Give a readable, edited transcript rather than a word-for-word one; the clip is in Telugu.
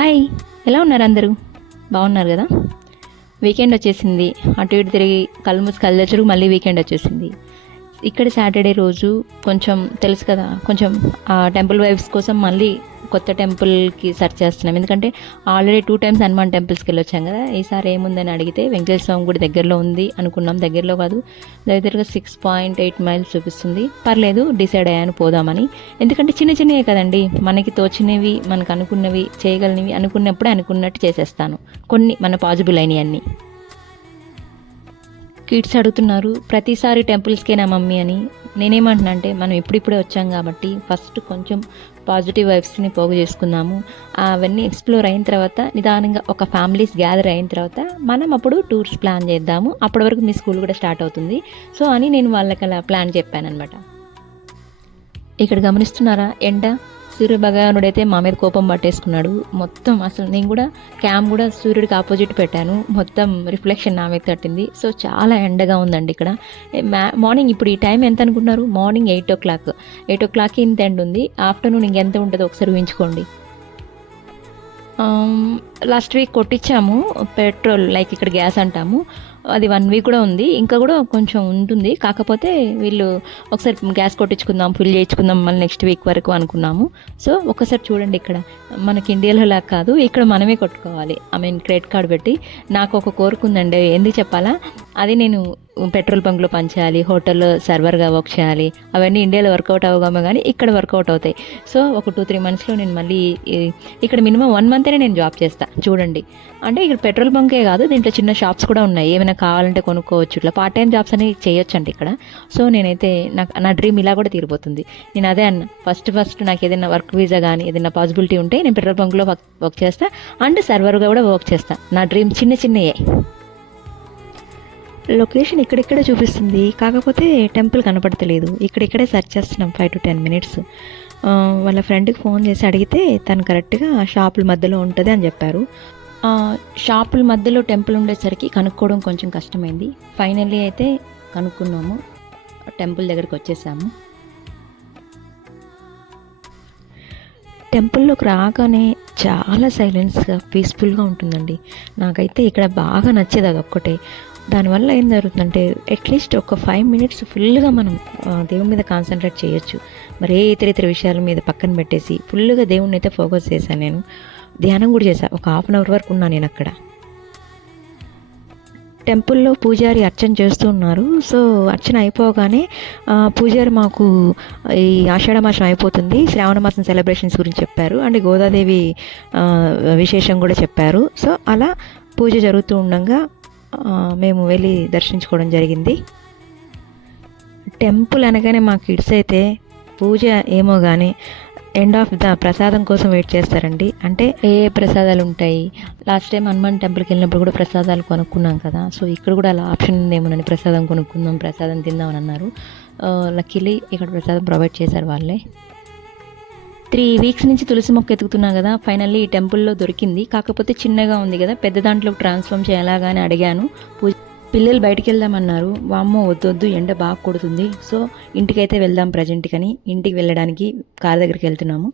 హాయ్, ఎలా ఉన్నారు అందరూ? బాగున్నారు కదా? వీకెండ్ వచ్చేసింది. అటు ఇటు తిరిగి కళ్ళు మూసి కళ్ళు తెచ్చుడు మళ్ళీ వీకెండ్ వచ్చేసింది. ఇక్కడ సాటర్డే రోజు కొంచెం తెలుసు కదా, కొంచెం టెంపుల్ వైబ్స్ కోసం మళ్ళీ కొత్త టెంపుల్కి సెర్చ్ చేస్తున్నాం. ఎందుకంటే ఆల్రెడీ 2 టైమ్స్ హనుమాన్ టెంపుల్స్కి వెళ్ళి వచ్చాం కదా. ఈసారి ఏముందని అడిగితే వెంకటేశ్వర స్వామి గుడి దగ్గరలో ఉంది అనుకున్నాం. దగ్గరలో కాదు, దగ్గరగా 6.8 మైల్స్ చూపిస్తుంది. పర్లేదు, డిసైడ్ అయ్యాను పోదామని. ఎందుకంటే చిన్న చిన్నవే కదండి, మనకి తోచినవి, మనకు అనుకున్నవి, చేయగలిగినవి అనుకున్నప్పుడే అనుకున్నట్టు చేసేస్తాను. కొన్ని మన పాజిబుల్ అయినవి అన్నీ. కిడ్స్ అడుగుతున్నారు ప్రతిసారి టెంపుల్స్కేనా మమ్మీ అని. నేనేమంటున్నా అంటే, మనం ఇప్పుడిప్పుడే వచ్చాం కాబట్టి ఫస్ట్ కొంచెం పాజిటివ్ వైబ్స్ని పోగు చేసుకుందాము. అవన్నీ ఎక్స్ప్లోర్ అయిన తర్వాత నిదానంగా ఒక ఫ్యామిలీస్ గ్యాదర్ అయిన తర్వాత మనం అప్పుడు టూర్స్ ప్లాన్ చేద్దాము. అప్పటి వరకు మీ స్కూల్ కూడా స్టార్ట్ అవుతుంది. సో అని నేను వాళ్ళకి అలా ప్లాన్ చెప్పాను అనమాట. ఇక్కడ గమనిస్తున్నారా ఎండ? సూర్య భగవానుడైతే మా మీద కోపం పట్టేసుకున్నాడు మొత్తం. అసలు నేను కూడా క్యామ్ కూడా సూర్యుడికి ఆపోజిట్ పెట్టాను, మొత్తం రిఫ్లెక్షన్ నా మీద తట్టింది. సో చాలా ఎండగా ఉందండి ఇక్కడ. మార్నింగ్ ఇప్పుడు ఈ టైం ఎంత అనుకుంటున్నారు? మార్నింగ్ 8 o'clock ఇంత ఎండ ఉంది. ఆఫ్టర్నూన్ ఇంకెంత ఉంటుందో ఒకసారి ఊహించుకోండి. లాస్ట్ వీక్ కొట్టించాము పెట్రోల్, లైక్ ఇక్కడ గ్యాస్ అంటాము, అది 1 వీక్ కూడా ఉంది, ఇంకా కూడా కొంచెం ఉంటుంది. కాకపోతే వీళ్ళు ఒకసారి గ్యాస్ కొట్టించుకుందాం, ఫిల్ చేయించుకుందాం మళ్ళీ నెక్స్ట్ వీక్ వరకు అనుకున్నాము. సో ఒకసారి చూడండి, ఇక్కడ మనకి ఇండియాలో లాగా కాదు, ఇక్కడ మనమే కొట్టుకోవాలి. క్రెడిట్ కార్డ్ పెట్టి. నాకు ఒక కోరిక ఉందండి, ఎందుకు చెప్పాలా? అది నేను పెట్రోల్ బంక్లో పనిచేయాలి, హోటల్లో సర్వర్గా వర్క్ చేయాలి. అవన్నీ ఇండియాలో వర్కౌట్ అవ్వగామో కానీ ఇక్కడ వర్కౌట్ అవుతాయి. సో ఒక 2-3 మంత్స్లో నేను మళ్ళీ ఇక్కడ మినిమం 1 month నేను జాబ్ చేస్తాను. చూడండి, అంటే ఇక్కడ పెట్రోల్ బంకే కాదు, దీంట్లో చిన్న షాప్స్ కూడా ఉన్నాయి, ఏమైనా కావాలంటే కొనుక్కోవచ్చు. ఇట్లా పార్ట్ టైం జాబ్స్ అనేవి చేయొచ్చు అండి ఇక్కడ. సో నేనైతే నా డ్రీమ్ ఇలా కూడా తీరిపోతుంది. నేను అదే అన్న, ఫస్ట్ నాకు ఏదైనా వర్క్ వీసా కానీ ఏదైనా పాసిబిలిటీ ఉంటే నేను పెట్రోల్ బంక్లో వర్క్ చేస్తా, అండ్ సర్వర్గా కూడా వర్క్ చేస్తా. నా డ్రీమ్ చిన్నయే. లొకేషన్ ఇక్కడిక్కడే చూపిస్తుంది, కాకపోతే టెంపుల్ కనపడతలేదు. ఇక్కడిక్కడే సెర్చ్ చేస్తున్నాం 5 to 10 minutes. వాళ్ళ ఫ్రెండ్కి ఫోన్ చేసి అడిగితే తను కరెక్ట్గా షాపుల మధ్యలో ఉంటుంది అని చెప్పారు. షాపుల మధ్యలో టెంపుల్ ఉండేసరికి కనుక్కోవడం కొంచెం కష్టమైంది. ఫైనల్లీ అయితే కనుక్కున్నాము, టెంపుల్ దగ్గరికి వచ్చేసాము. టెంపుల్లోకి రాగానే చాలా సైలెన్స్గా పీస్ఫుల్గా ఉంటుందండి. నాకైతే ఇక్కడ బాగా నచ్చేది అది ఒక్కటే. దానివల్ల ఏం జరుగుతుందంటే అట్లీస్ట్ ఒక 5 minutes ఫుల్గా మనం దేవుని మీద కాన్సన్ట్రేట్ చేయొచ్చు. మరి ఇతర విషయాల మీద పక్కన పెట్టేసి ఫుల్గా దేవుడిని అయితే ఫోకస్ చేశాను. నేను ధ్యానం కూడా చేశాను, ఒక 1/2 hour వరకు ఉన్నాను నేను అక్కడ. టెంపుల్లో పూజారి అర్చన చేస్తూ ఉన్నారు. సో అర్చన అయిపోగానే పూజారి మాకు ఈ ఆషాఢ మాసం అయిపోతుంది, శ్రావణ మాసం సెలబ్రేషన్స్ గురించి చెప్పారు, అండ్ గోదాదేవి విశేషం కూడా చెప్పారు. సో అలా పూజ జరుగుతూ ఉండగా మేము వెళ్ళి దర్శించుకోవడం జరిగింది. టెంపుల్ అనగానే మా కిడ్స్ అయితే పూజ ఏమో కానీ ఎండ్ ఆఫ్ ద ప్రసాదం కోసం వెయిట్ చేస్తారండి. అంటే ఏ ప్రసాదాలు ఉంటాయి, లాస్ట్ టైం హనుమాన్ టెంపుల్కి వెళ్ళినప్పుడు కూడా ప్రసాదాలు కొనుక్కున్నాం కదా. సో ఇక్కడ కూడా అలా ఆప్షన్ ఉందేమోనని ప్రసాదం కొనుక్కుందాం, ప్రసాదం తిందామని అన్నారు. లక్కీలీ ఇక్కడ ప్రసాదం ప్రొవైడ్ చేశారు వాళ్ళే. 3 weeks నుంచి తులసి మొక్క ఎతుకుతున్నా కదా, ఫైనల్లీ ఈ టెంపుల్లో దొరికింది. కాకపోతే చిన్నగా ఉంది కదా, పెద్ద దాంట్లో ట్రాన్స్ఫార్మ్ చేయాలాగా అని అడిగాను. పిల్లలు బయటికి వెళ్దామన్నారు. వామ్మో వద్దు, ఎండ బాగా కొడుతుంది. సో ఇంటికైతే వెళ్దాం ప్రజెంట్కని ఇంటికి వెళ్ళడానికి కార్ దగ్గరికి వెళ్తున్నాము.